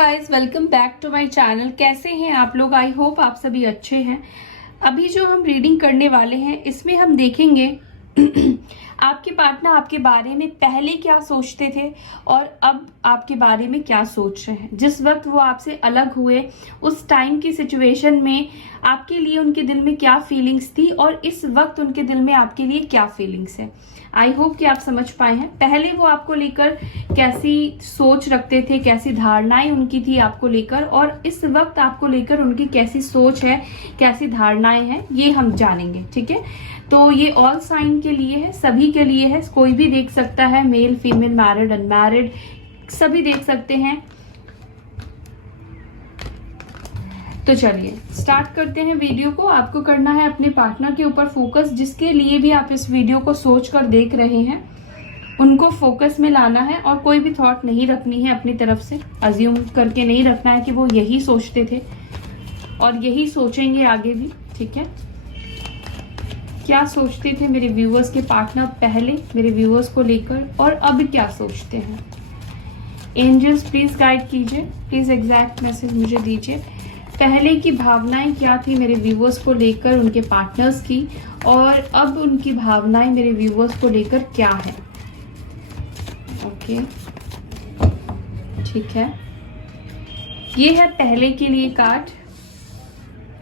Guys, welcome back to my channel. कैसे हैं आप लोग? आई होप आप सभी अच्छे हैं। अभी जो हम रीडिंग करने वाले हैं इसमें हम देखेंगे आपके पार्टनर आपके बारे में पहले क्या सोचते थे और अब आपके बारे में क्या सोच रहे हैं। जिस वक्त वो आपसे अलग हुए उस टाइम की सिचुएशन में आपके लिए उनके दिल में क्या फीलिंग्स थी और इस वक्त उनके दिल में आपके लिए क्या फीलिंग्स है। आई होप कि आप समझ पाए हैं। पहले वो आपको लेकर कैसी सोच रखते थे, कैसी धारणाएं उनकी थी आपको लेकर, और इस वक्त आपको लेकर उनकी कैसी सोच है, कैसी धारणाएं हैं, ये हम जानेंगे। ठीक है, तो ये ऑल साइन के लिए है, सभी के लिए है, कोई भी देख सकता है, मेल फीमेल मैरिड अनमैरिड सभी देख सकते हैं। तो चलिए स्टार्ट करते हैं वीडियो को। आपको करना है अपने पार्टनर के ऊपर फोकस, जिसके लिए भी आप इस वीडियो को सोच कर देख रहे हैं उनको फोकस में लाना है और कोई भी थॉट नहीं रखनी है अपनी तरफ से। अज्यूम करके नहीं रखना है कि वो यही सोचते थे और यही सोचेंगे आगे भी। ठीक है, क्या सोचते थे मेरे व्यूअर्स के पार्टनर पहले मेरे व्यूअर्स को लेकर और अब क्या सोचते हैं। एंजल्स प्लीज गाइड कीजिए, प्लीज एग्जैक्ट मैसेज मुझे दीजिए। पहले की भावनाएं क्या थी मेरे व्यूअर्स को लेकर उनके पार्टनर्स की, और अब उनकी भावनाएं मेरे व्यूअर्स को लेकर क्या है। ओके, ठीक है, ये है पहले के लिए कार्ड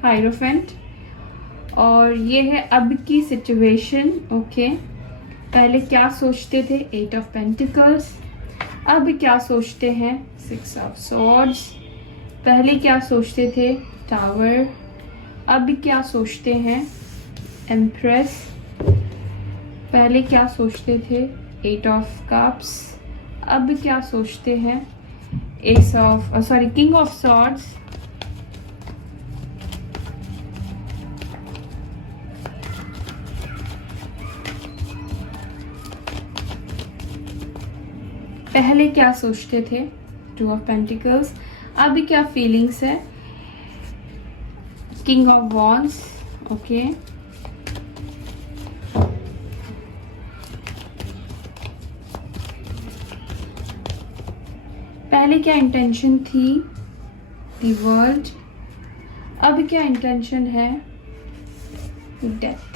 हायरोफेंट, और ये है अब की सिचुएशन। ओके, पहले क्या सोचते थे, 8 ऑफ पेंटिकल्स, अब क्या सोचते हैं, 6 ऑफ सॉर्ड्स। पहले क्या सोचते थे, टावर, अब क्या सोचते हैं, एम्प्रेस। पहले क्या सोचते थे, 8 ऑफ कप्स, अब क्या सोचते हैं, किंग ऑफ सॉर्ड्स। पहले क्या सोचते थे, 2 ऑफ पेंटिकल्स, अब क्या फीलिंग्स है, किंग ऑफ वॉन्ड्स। ओके, पहले क्या इंटेंशन थी, द वर्ल्ड, अब क्या इंटेंशन है, डेथ।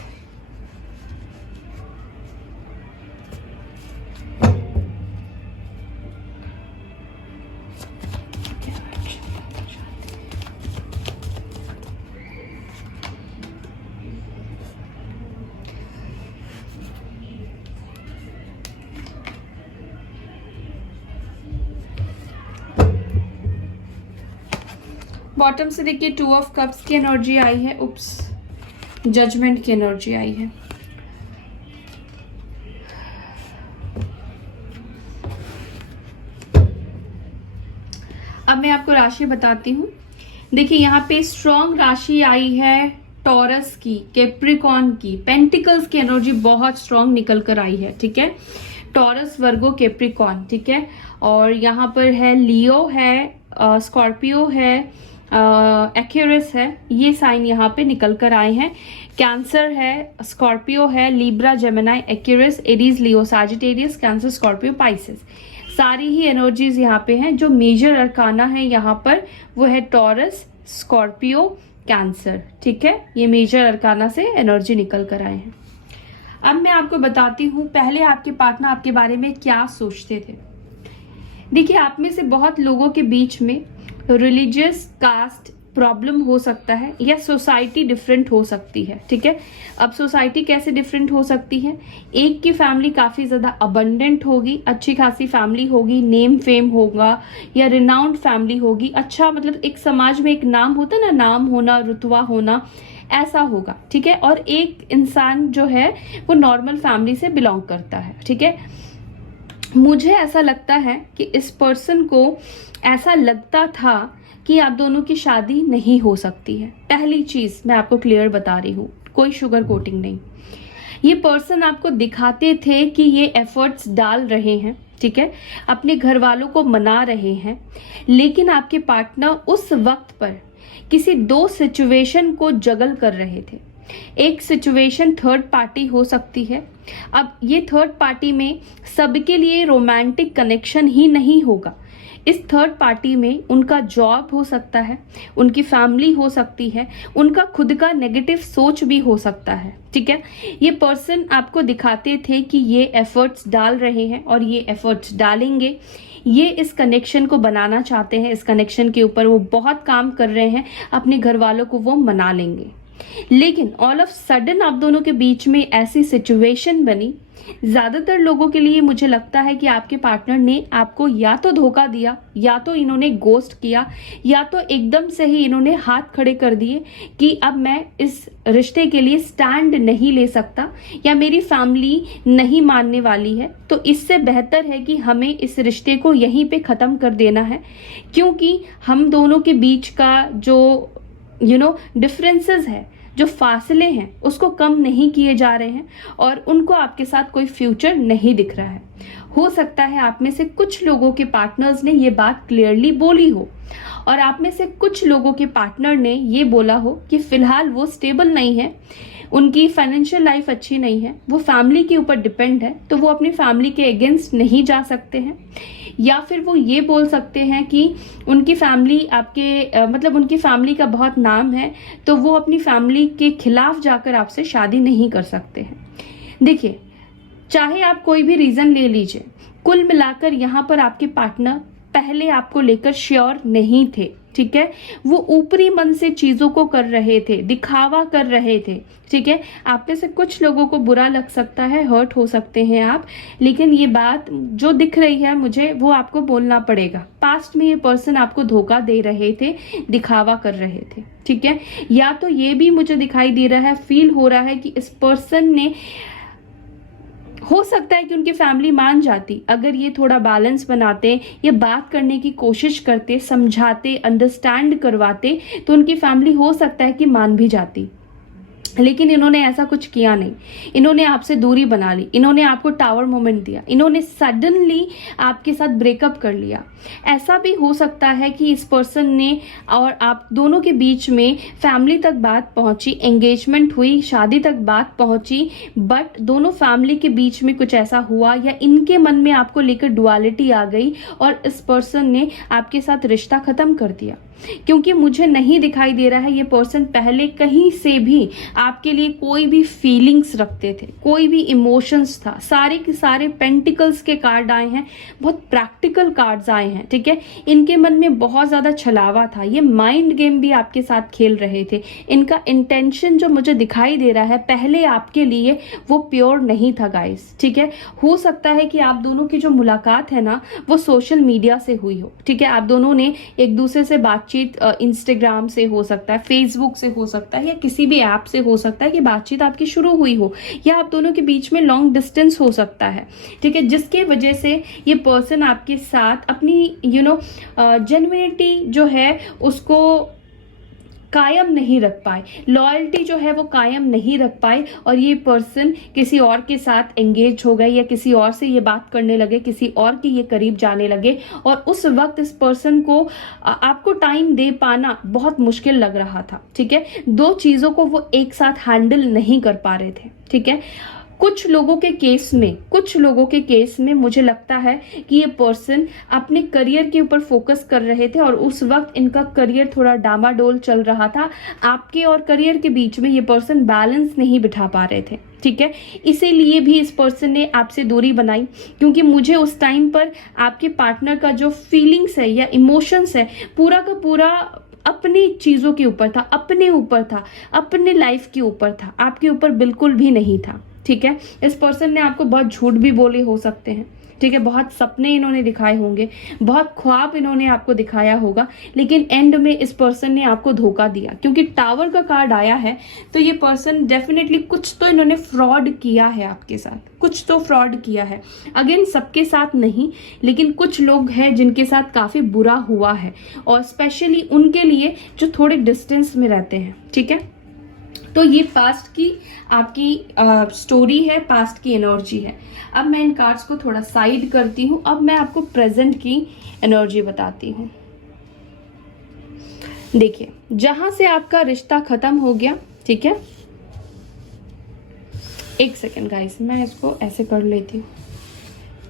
बॉटम से देखिए 2 ऑफ कप्स की एनर्जी आई है, उप्स, जजमेंट की एनर्जी आई है। अब मैं आपको राशि बताती हूँ। देखिए यहाँ पे स्ट्रॉन्ग राशि आई है टॉरस की, कैप्रिकॉर्न की, पेंटिकल्स की एनर्जी बहुत स्ट्रॉन्ग निकल कर आई है। ठीक है, टॉरस, वर्गो, कैप्रिकॉर्न। ठीक है, और यहाँ पर है लियो है, स्कॉर्पियो है, एक्यूरस है, ये साइन यहाँ पे निकल कर आए हैं। कैंसर है, स्कॉर्पियो है, लिब्रा, जेमिनाई, एक्यूरस, एरीज, लियो, सैजिटेरियस, कैंसर, स्कॉर्पियो, पाइसेस, सारी ही एनर्जीज यहाँ पे हैं। जो मेजर अरकाना है यहाँ पर वो है टॉरस, स्कॉर्पियो, कैंसर। ठीक है, ये मेजर अरकाना से एनर्जी निकल कर आए हैं। अब मैं आपको बताती हूँ पहले आपके पार्टनर आपके बारे में क्या सोचते थे। देखिए, आप में से बहुत लोगों के बीच में रिलीजियस कास्ट प्रॉब्लम हो सकता है या सोसाइटी डिफरेंट हो सकती है। ठीक है, अब सोसाइटी कैसे डिफरेंट हो सकती है, एक की फैमिली काफ़ी ज़्यादा अबंडेंट होगी, अच्छी खासी फैमिली होगी, नेम फेम होगा या रिनाउंड फैमिली होगी। अच्छा, मतलब एक समाज में एक नाम होता है ना, नाम होना, रुतबा होना, ऐसा होगा। ठीक है, और एक इंसान जो है वो नॉर्मल फैमिली से बिलोंग करता है। ठीक है, मुझे ऐसा लगता है कि इस पर्सन को ऐसा लगता था कि आप दोनों की शादी नहीं हो सकती है। पहली चीज मैं आपको क्लियर बता रही हूँ, कोई शुगर कोटिंग नहीं। ये पर्सन आपको दिखाते थे कि ये एफर्ट्स डाल रहे हैं, ठीक है, अपने घर वालों को मना रहे हैं, लेकिन आपके पार्टनर उस वक्त पर किसी 2 सिचुएशन को जगल कर रहे थे। एक सिचुएशन थर्ड पार्टी हो सकती है। अब ये थर्ड पार्टी में सबके लिए रोमांटिक कनेक्शन ही नहीं होगा, इस थर्ड पार्टी में उनका जॉब हो सकता है, उनकी फैमिली हो सकती है, उनका खुद का नेगेटिव सोच भी हो सकता है। ठीक है, ये पर्सन आपको दिखाते थे कि ये एफर्ट्स डाल रहे हैं और ये एफर्ट्स डालेंगे, ये इस कनेक्शन को बनाना चाहते हैं, इस कनेक्शन के ऊपर वो बहुत काम कर रहे हैं, अपने घर वालों को वो मना लेंगे। लेकिन ऑल ऑफ सडन आप दोनों के बीच में ऐसी सिचुएशन बनी, ज्यादातर लोगों के लिए मुझे लगता है कि आपके पार्टनर ने आपको या तो धोखा दिया, या तो इन्होंने गोस्ट किया, या तो एकदम से ही इन्होंने हाथ खड़े कर दिए कि अब मैं इस रिश्ते के लिए स्टैंड नहीं ले सकता, या मेरी फैमिली नहीं मानने वाली है, तो इससे बेहतर है कि हमें इस रिश्ते को यहीं पे ख़त्म कर देना है, क्योंकि हम दोनों के बीच का जो डिफरेंसेस है, जो फासले हैं, उसको कम नहीं किए जा रहे हैं और उनको आपके साथ कोई फ्यूचर नहीं दिख रहा है। हो सकता है आप में से कुछ लोगों के पार्टनर्स ने ये बात क्लियरली बोली हो और आप में से कुछ लोगों के पार्टनर ने ये बोला हो कि फिलहाल वो स्टेबल नहीं है, उनकी फाइनेंशियल लाइफ अच्छी नहीं है, वो फैमिली के ऊपर डिपेंड है, तो वो अपनी फैमिली के अगेंस्ट नहीं जा सकते हैं। या फिर वो ये बोल सकते हैं कि उनकी फैमिली मतलब उनकी फैमिली का बहुत नाम है, तो वो अपनी फैमिली के खिलाफ जाकर आपसे शादी नहीं कर सकते हैं। देखिए, चाहे आप कोई भी रीजन ले लीजिए, कुल मिलाकर यहाँ पर आपके पार्टनर पहले आपको लेकर श्योर नहीं थे। ठीक है, वो ऊपरी मन से चीजों को कर रहे थे, दिखावा कर रहे थे। ठीक है, आप में से कुछ लोगों को बुरा लग सकता है, हर्ट हो सकते हैं आप, लेकिन ये बात जो दिख रही है मुझे, वो आपको बोलना पड़ेगा। पास्ट में ये पर्सन आपको धोखा दे रहे थे, दिखावा कर रहे थे। ठीक है, या तो ये भी मुझे दिखाई दे रहा है, फील हो रहा है कि इस पर्सन ने, हो सकता है कि उनकी फैमिली मान जाती अगर ये थोड़ा बैलेंस बनाते, ये बात करने की कोशिश करते, समझाते, अंडरस्टैंड करवाते, तो उनकी फैमिली हो सकता है कि मान भी जाती। लेकिन इन्होंने ऐसा कुछ किया नहीं, इन्होंने आपसे दूरी बना ली, इन्होंने आपको टावर मोमेंट दिया, इन्होंने सडनली आपके साथ ब्रेकअप कर लिया। ऐसा भी हो सकता है कि इस पर्सन ने और आप दोनों के बीच में फैमिली तक बात पहुंची, एंगेजमेंट हुई, शादी तक बात पहुंची, बट दोनों फैमिली के बीच में कुछ ऐसा हुआ या इनके मन में आपको लेकर डुअलिटी आ गई और इस पर्सन ने आपके साथ रिश्ता खत्म कर दिया। क्योंकि मुझे नहीं दिखाई दे रहा है ये पर्सन पहले कहीं से भी आपके लिए कोई भी फीलिंग्स रखते थे, कोई भी इमोशंस था। सारे के सारे पेंटिकल्स के कार्ड आए हैं, बहुत प्रैक्टिकल कार्ड्स आए हैं। ठीक है, इनके मन में बहुत ज्यादा छलावा था, ये माइंड गेम भी आपके साथ खेल रहे थे। इनका इंटेंशन जो मुझे दिखाई दे रहा है पहले आपके लिए, वो प्योर नहीं था गाइस। ठीक है, हो सकता है कि आप दोनों की जो मुलाकात है ना, वो सोशल मीडिया से हुई हो। ठीक है, आप दोनों ने एक दूसरे से बातचीत इंस्टाग्राम से हो सकता है, फेसबुक से हो सकता है, या किसी भी ऐप से हो सकता है कि बातचीत आपकी शुरू हुई हो, या आप दोनों के बीच में लॉन्ग डिस्टेंस हो सकता है। ठीक है, जिसके वजह से ये पर्सन आपके साथ अपनी जेन्युइनिटी जो है उसको कायम नहीं रख पाए, लॉयल्टी जो है वो कायम नहीं रख पाए, और ये पर्सन किसी और के साथ एंगेज हो गए या किसी और से ये बात करने लगे, किसी और के ये करीब जाने लगे, और उस वक्त इस पर्सन को आपको टाइम दे पाना बहुत मुश्किल लग रहा था। ठीक है, दो चीजों को वो एक साथ हैंडल नहीं कर पा रहे थे। ठीक है, कुछ लोगों के केस में मुझे लगता है कि ये पर्सन अपने करियर के ऊपर फोकस कर रहे थे और उस वक्त इनका करियर थोड़ा डामाडोल चल रहा था। आपके और करियर के बीच में ये पर्सन बैलेंस नहीं बिठा पा रहे थे। ठीक है, इसीलिए भी इस पर्सन ने आपसे दूरी बनाई, क्योंकि मुझे उस टाइम पर आपके पार्टनर का जो फीलिंग्स है या इमोशंस है पूरा का पूरा अपनी चीजों के ऊपर था, अपने ऊपर था, अपने लाइफ के ऊपर था, आपके ऊपर बिल्कुल भी नहीं था। ठीक है, इस पर्सन ने आपको बहुत झूठ भी बोले हो सकते हैं। ठीक है, बहुत सपने इन्होंने दिखाए होंगे, बहुत ख्वाब इन्होंने आपको दिखाया होगा, लेकिन एंड में इस पर्सन ने आपको धोखा दिया। क्योंकि टावर का कार्ड आया है तो ये पर्सन डेफिनेटली कुछ तो इन्होंने फ्रॉड किया है आपके साथ, कुछ तो फ्रॉड किया है। अगेन सबके साथ नहीं, लेकिन कुछ लोग हैं जिनके साथ काफी बुरा हुआ है, और स्पेशली उनके लिए जो थोड़े डिस्टेंस में रहते हैं। ठीक है, तो ये पास्ट की आपकी स्टोरी है, पास्ट की एनर्जी है। अब मैं इन कार्ड्स को थोड़ा साइड करती हूँ, अब मैं आपको प्रेजेंट की एनर्जी बताती हूँ। देखिए, जहां से आपका रिश्ता खत्म हो गया, ठीक है, एक सेकेंड गाइस, मैं इसको ऐसे कर लेती हूँ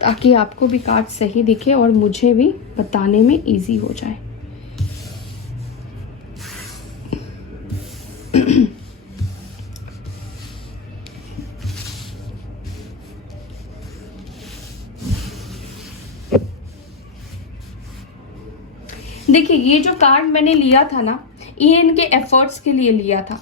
ताकि आपको भी कार्ड सही दिखे और मुझे भी बताने में इजी हो जाए। देखिए, ये जो कार्ड मैंने लिया था ना, ये इनके एफर्ट्स के लिए लिया था,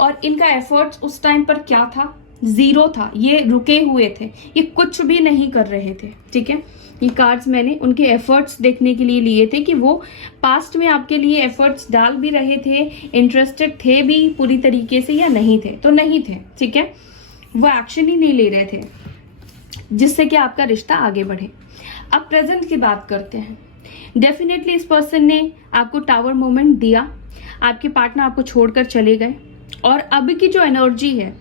और इनका एफर्ट्स उस टाइम पर क्या था? जीरो था। ये रुके हुए थे, ये कुछ भी नहीं कर रहे थे, ठीक है। ये कार्ड्स मैंने उनके एफर्ट्स देखने के लिए लिए थे कि वो पास्ट में आपके लिए एफर्ट्स डाल भी रहे थे, इंटरेस्टेड थे भी पूरी तरीके से, या नहीं थे? तो नहीं थे, ठीक है। वो एक्शन ही नहीं ले रहे थे जिससे कि आपका रिश्ता आगे बढ़े। अब प्रेजेंट की बात करते हैं। डेफिनेटली इस पर्सन ने आपको टावर मोमेंट दिया, आपके पार्टनर आपको छोड़कर चले गए, और अब की जो एनर्जी है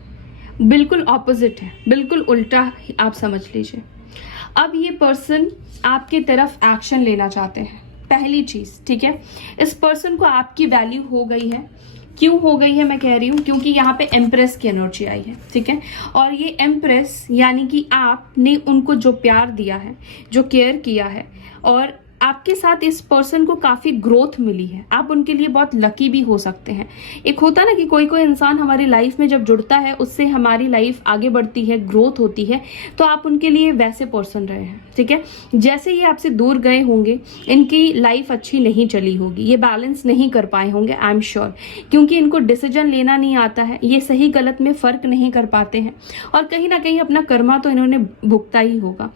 बिल्कुल ऑपोजिट है, बिल्कुल उल्टा आप समझ लीजिए। अब ये पर्सन आपके तरफ एक्शन लेना चाहते हैं, पहली चीज, ठीक है। इस पर्सन को आपकी वैल्यू हो गई है। क्यों हो गई है मैं कह रही हूँ? क्योंकि यहाँ पे एम्प्रेस की एनर्जी आई है, ठीक है। और ये एम्प्रेस यानी कि आपने उनको जो प्यार दिया है, जो केयर किया है, और आपके साथ इस पर्सन को काफी ग्रोथ मिली है। आप उनके लिए बहुत लकी भी हो सकते हैं। एक होता ना कि कोई कोई इंसान हमारी लाइफ में जब जुड़ता है, उससे हमारी लाइफ आगे बढ़ती है, ग्रोथ होती है, तो आप उनके लिए वैसे पर्सन रहे हैं, ठीक है। जैसे ये आपसे दूर गए होंगे, इनकी लाइफ अच्छी नहीं चली होगी, ये बैलेंस नहीं कर पाए होंगे, आई एम श्योर, क्योंकि इनको डिसीजन लेना नहीं आता है, ये सही गलत में फर्क नहीं कर पाते हैं, और कहीं ना कहीं अपना कर्मा तो इन्होंने भुगता ही होगा।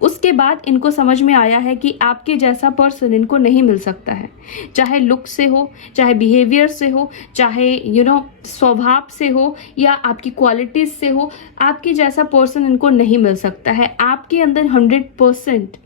उसके बाद इनको समझ में आया है कि आपके जैसा पर्सन इनको नहीं मिल सकता है, चाहे लुक से हो, चाहे बिहेवियर से हो, चाहे स्वभाव से हो, या आपकी क्वालिटीज से हो, आपके जैसा पर्सन इनको नहीं मिल सकता है। आपके अंदर 100%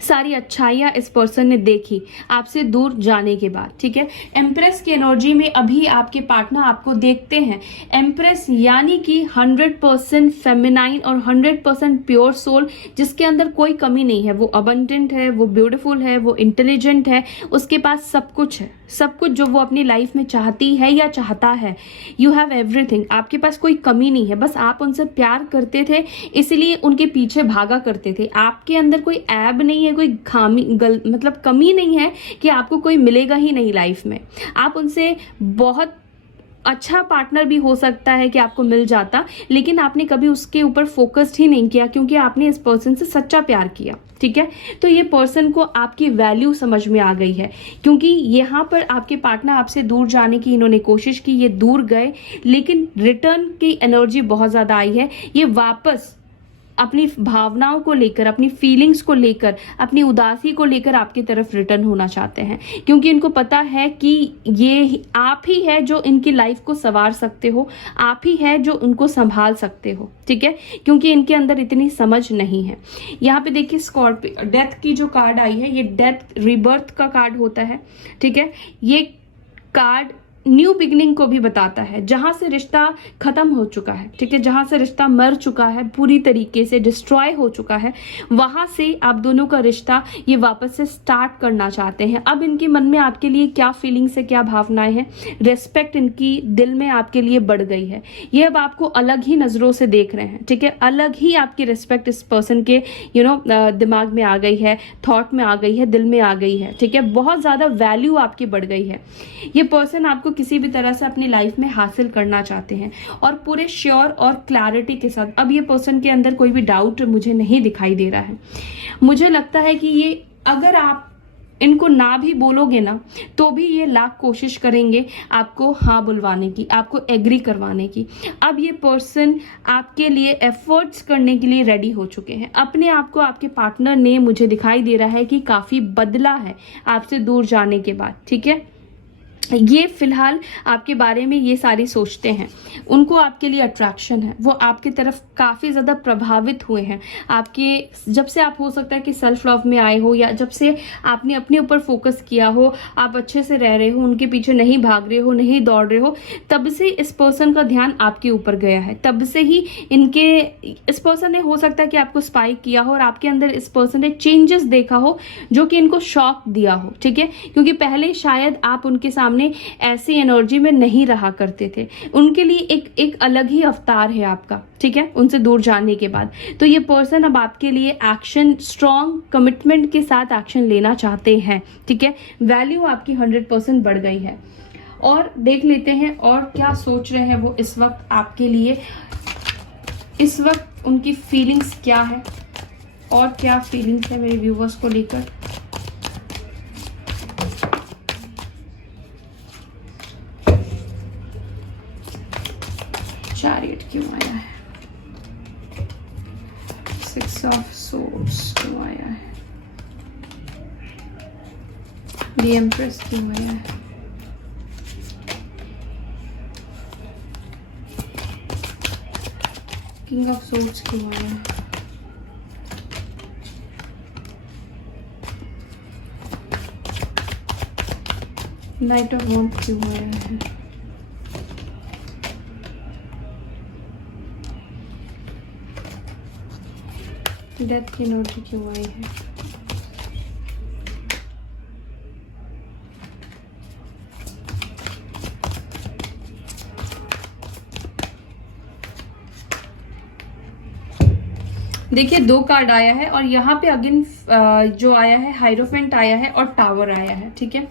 सारी अच्छाइयाँ इस पर्सन ने देखी आपसे दूर जाने के बाद, ठीक है। एम्प्रेस की एनर्जी में अभी आपके पार्टनर आपको देखते हैं। एम्प्रेस यानी कि 100% फेमिनाइन और 100% प्योर सोल, जिसके अंदर कोई कमी नहीं है। वो अबंडेंट है, वो ब्यूटीफुल है, वो इंटेलिजेंट है, उसके पास सब कुछ है, सब कुछ जो वो अपनी लाइफ में चाहती है या चाहता है। यू हैव एवरीथिंग, आपके पास कोई कमी नहीं है। बस आप उनसे प्यार करते थे, इसलिए उनके पीछे भागा करते थे। आपके अंदर कोई ऐब नहीं है, कोई खामी मतलब कमी नहीं है कि आपको कोई मिलेगा ही नहीं लाइफ में। आप उनसे बहुत अच्छा पार्टनर भी हो सकता है कि आपको मिल जाता, लेकिन आपने कभी उसके ऊपर फोकस्ड ही नहीं किया, क्योंकि आपने इस पर्सन से सच्चा प्यार किया, ठीक है। तो ये पर्सन को आपकी वैल्यू समझ में आ गई है, क्योंकि यहाँ पर आपके पार्टनर आपसे दूर जाने की इन्होंने कोशिश की, ये दूर गए, लेकिन रिटर्न की एनर्जी बहुत ज्यादा आई है। ये वापस अपनी भावनाओं को लेकर, अपनी फीलिंग्स को लेकर, अपनी उदासी को लेकर आपकी तरफ रिटर्न होना चाहते हैं, क्योंकि इनको पता है कि ये आप ही है जो इनकी लाइफ को संवार सकते हो, आप ही है जो उनको संभाल सकते हो, ठीक है, क्योंकि इनके अंदर इतनी समझ नहीं है। यहाँ पे देखिए स्कॉर्पियो, डेथ की जो कार्ड आई है, ये डेथ रिबर्थ का कार्ड होता है, ठीक है। ये कार्ड न्यू बिगनिंग को भी बताता है, जहां से रिश्ता खत्म हो चुका है, ठीक है, जहां से रिश्ता मर चुका है, पूरी तरीके से डिस्ट्रॉय हो चुका है, वहां से आप दोनों का रिश्ता ये वापस से स्टार्ट करना चाहते हैं। अब इनके मन में आपके लिए क्या फीलिंग्स है, क्या भावनाएं हैं, रेस्पेक्ट इनकी दिल में आपके लिए बढ़ गई है। ये अब आपको अलग ही नजरों से देख रहे हैं, ठीक है, अलग ही आपकी रिस्पेक्ट इस पर्सन के दिमाग में आ गई है, थॉट में आ गई है, दिल में आ गई है, ठीक है, बहुत ज्यादा वैल्यू आपकी बढ़ गई है। ये पर्सन आपको किसी भी तरह से अपनी लाइफ में हासिल करना चाहते हैं, और पूरे श्योर और क्लैरिटी के साथ। अब ये पर्सन के अंदर कोई भी डाउट मुझे नहीं दिखाई दे रहा है। मुझे लगता है कि ये, अगर आप इनको ना भी बोलोगे ना, तो भी ये लाख कोशिश करेंगे आपको हाँ बुलवाने की, आपको एग्री करवाने की। अब ये पर्सन आपके लिए एफर्ट्स करने के लिए रेडी हो चुके हैं। अपने आप को आपके पार्टनर ने, मुझे दिखाई दे रहा है कि काफी बदला है आपसे दूर जाने के बाद, ठीक है। ये फिलहाल आपके बारे में ये सारी सोचते हैं, उनको आपके लिए अट्रैक्शन है, वो आपकी तरफ काफ़ी ज़्यादा प्रभावित हुए हैं। आपके जब से आप हो सकता है कि सेल्फ लव में आए हो, या जब से आपने अपने ऊपर फोकस किया हो, आप अच्छे से रह रहे हो, उनके पीछे नहीं भाग रहे हो, नहीं दौड़ रहे हो, तब से इस पर्सन का ध्यान आपके ऊपर गया है। तब से ही इस पर्सन ने, हो सकता है कि आपको स्पाइक किया हो, और आपके अंदर इस पर्सन ने चेंजेस देखा हो जो कि इनको शॉक दिया हो, ठीक है, क्योंकि पहले शायद आप उनके सामने सामने ऐसी एनर्जी में नहीं रहा करते थे। उनके लिए एक अलग ही अवतार है आपका, ठीक है, उनसे दूर जाने के बाद। तो ये पर्सन अब आपके लिए एक्शन, स्ट्रॉन्ग कमिटमेंट के साथ एक्शन लेना चाहते हैं, ठीक है। वैल्यू आपकी 100% बढ़ गई है। और देख लेते हैं और क्या सोच रहे हैं वो इस वक्त आपके लिए, इस वक्त उनकी फीलिंग्स क्या है और क्या फीलिंग्स है मेरे व्यूवर्स को लेकर। चैरियट क्यों आया है, 6 ऑफ सोर्ड्स क्यों आया है, द एम्प्रेस क्यों आया है, किंग ऑफ सोर्ड्स क्यों आया है, नाइट ऑफ वॉन्ड्स क्यों आया है, डेथ की एनर्जी क्यों आई है, देखिए 2 कार्ड आया है और यहाँ पे अगेन जो आया है हाइरोफेंट आया है और टावर आया है, ठीक है।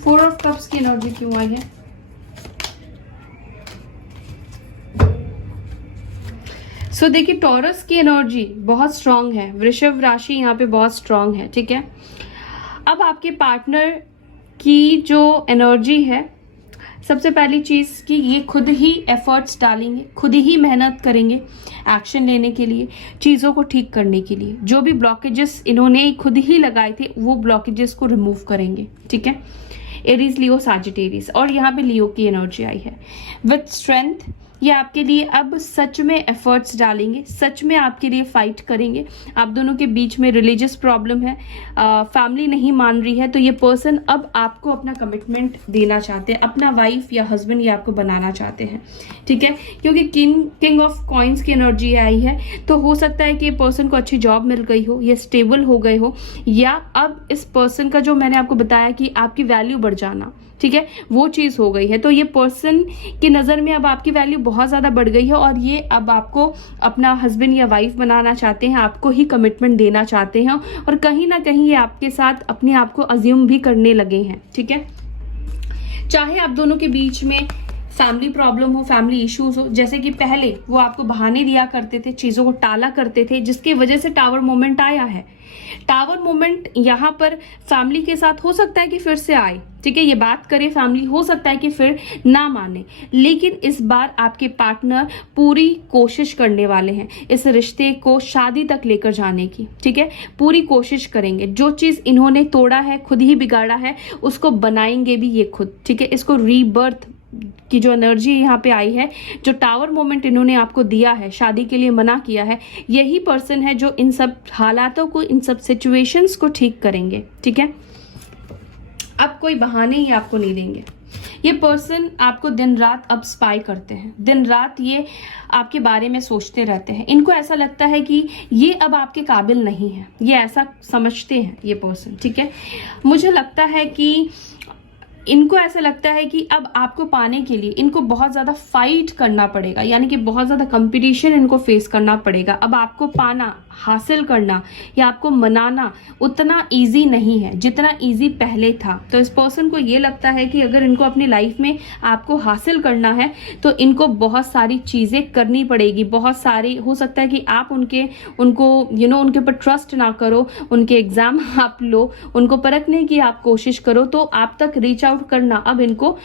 4 ऑफ कप्स की एनर्जी क्यों आई है, सो देखिए टॉरस की एनर्जी बहुत स्ट्रांग है, वृषभ राशि यहाँ पे बहुत स्ट्रांग है, ठीक है। अब आपके पार्टनर की जो एनर्जी है, सबसे पहली चीज कि ये खुद ही एफर्ट्स डालेंगे, खुद ही मेहनत करेंगे एक्शन लेने के लिए, चीज़ों को ठीक करने के लिए। जो भी ब्लॉकेजेस इन्होंने खुद ही लगाए थे वो ब्लॉकेजेस को रिमूव करेंगे, ठीक है। एरीज, लियो, सैजिटेरियस, और यहाँ पे लियो की एनर्जी आई है विथ स्ट्रेंथ। ये आपके लिए अब सच में एफर्ट्स डालेंगे, सच में आपके लिए फाइट करेंगे। आप दोनों के बीच में रिलीजियस प्रॉब्लम है, फैमिली नहीं मान रही है, तो ये पर्सन अब आपको अपना कमिटमेंट देना चाहते हैं, अपना वाइफ या हस्बैंड ये आपको बनाना चाहते हैं, ठीक है। क्योंकि किंग ऑफ कॉइन्स की एनर्जी आई है, तो हो सकता है कि ये पर्सन को अच्छी जॉब मिल गई हो, ये स्टेबल हो गए हो, या अब इस पर्सन का जो मैंने आपको बताया कि आपकी वैल्यू बढ़ जाना, ठीक है, वो चीज हो गई है। तो ये पर्सन की नजर में अब आपकी वैल्यू बहुत ज्यादा बढ़ गई है और ये अब आपको अपना हस्बैंड या वाइफ बनाना चाहते हैं, आपको ही कमिटमेंट देना चाहते हैं, और कहीं ना कहीं ये आपके साथ अपने आप को अज्यूम भी करने लगे हैं, ठीक है। चाहे आप दोनों के बीच में फैमिली प्रॉब्लम हो, फैमिली इश्यूज हो, जैसे कि पहले वो आपको बहाने दिया करते थे, चीजों को टाला करते थे, जिसकी वजह से टावर मोमेंट आया है। टावर मोमेंट यहाँ पर फैमिली के साथ हो सकता है कि फिर से आए, ठीक है, ये बात करे फैमिली, हो सकता है कि फिर ना माने, लेकिन इस बार आपके पार्टनर पूरी कोशिश करने वाले हैं इस रिश्ते को शादी तक लेकर जाने की, ठीक है। पूरी कोशिश करेंगे, जो चीज इन्होंने तोड़ा है, खुद ही बिगाड़ा है, उसको बनाएंगे भी ये खुद, ठीक है। इसको रीबर्थ की जो एनर्जी यहाँ पे आई है, जो टावर मोमेंट इन्होंने आपको दिया है, शादी के लिए मना किया है, यही पर्सन है जो इन सब हालातों को, इन सब सिचुएशंस को ठीक करेंगे, ठीक है। अब कोई बहाने ही आपको नहीं देंगे। ये पर्सन आपको दिन रात अब स्पाई करते हैं, दिन रात ये आपके बारे में सोचते रहते हैं। इनको ऐसा लगता है कि ये अब आपके काबिल नहीं है, ये ऐसा समझते हैं ये पर्सन, ठीक है। मुझे लगता है कि इनको ऐसा लगता है कि अब आपको पाने के लिए इनको बहुत ज़्यादा फाइट करना पड़ेगा, यानी कि बहुत ज़्यादा कंपटीशन इनको फेस करना पड़ेगा। अब आपको पाना, हासिल करना या आपको मनाना उतना इजी नहीं है जितना इजी पहले था। तो इस पर्सन को ये लगता है कि अगर इनको अपनी लाइफ में आपको हासिल करना है तो इनको बहुत सारी चीज़ें करनी पड़ेगी, बहुत सारी, हो सकता है कि आप उनको उनके ऊपर ट्रस्ट ना करो, उनके एग्जाम आप लो, उनको परखने की आप कोशिश करो, तो आप तक रीच आउट करना अब इनको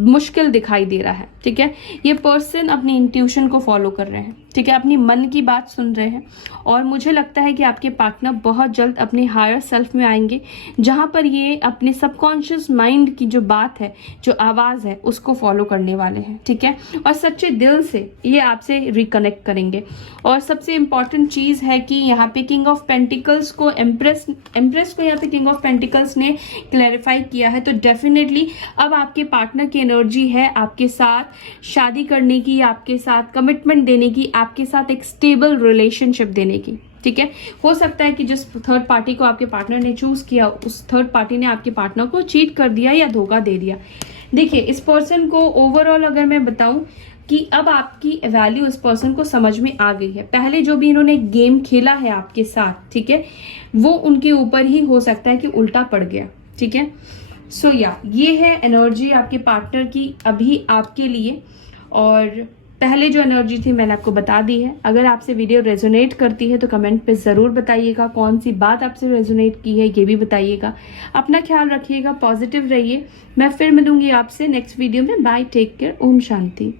मुश्किल दिखाई दे रहा है, ठीक है। ये पर्सन अपनी इंट्यूशन को फॉलो कर रहे हैं, ठीक है, अपनी मन की बात सुन रहे हैं, और मुझे लगता है कि आपके पार्टनर बहुत जल्द अपने हायर सेल्फ में आएंगे, जहां पर ये अपने सबकॉन्शियस माइंड की जो बात है, जो आवाज़ है, उसको फॉलो करने वाले हैं, ठीक है। और सच्चे दिल से ये आपसे रिकनेक्ट करेंगे। और सबसे इम्पॉर्टेंट चीज़ है कि यहाँ पे किंग ऑफ पेंटिकल्स को एम्प्रेस को यहाँ पे किंग ऑफ पेंटिकल्स ने क्लैरिफाई किया है। तो डेफिनेटली अब आपके पार्टनर की एनर्जी है आपके साथ शादी करने की, आपके साथ कमिटमेंट देने की, आपके साथ एक स्टेबल रिलेशनशिप देने की, ठीक है। हो सकता है कि जिस थर्ड पार्टी को आपके पार्टनर ने चूज किया उस थर्ड पार्टी ने आपके पार्टनर को चीट कर दिया या धोखा दे दिया। देखिए इस पर्सन को ओवरऑल अगर मैं बताऊं कि अब आपकी वैल्यू इस पर्सन को समझ में आ गई है। पहले जो भी इन्होंने गेम खेला है आपके साथ, ठीक है, वो उनके ऊपर ही हो सकता है कि उल्टा पड़ गया, ठीक है। सो ये है एनर्जी आपके पार्टनर की अभी आपके लिए। और पहले जो एनर्जी थी मैंने आपको बता दी है। अगर आपसे वीडियो रेजोनेट करती है तो कमेंट पे ज़रूर बताइएगा, कौन सी बात आपसे रेजोनेट की है ये भी बताइएगा। अपना ख्याल रखिएगा, पॉजिटिव रहिए। मैं फिर मिलूंगी आपसे नेक्स्ट वीडियो में। Bye, take care, Om Shanti.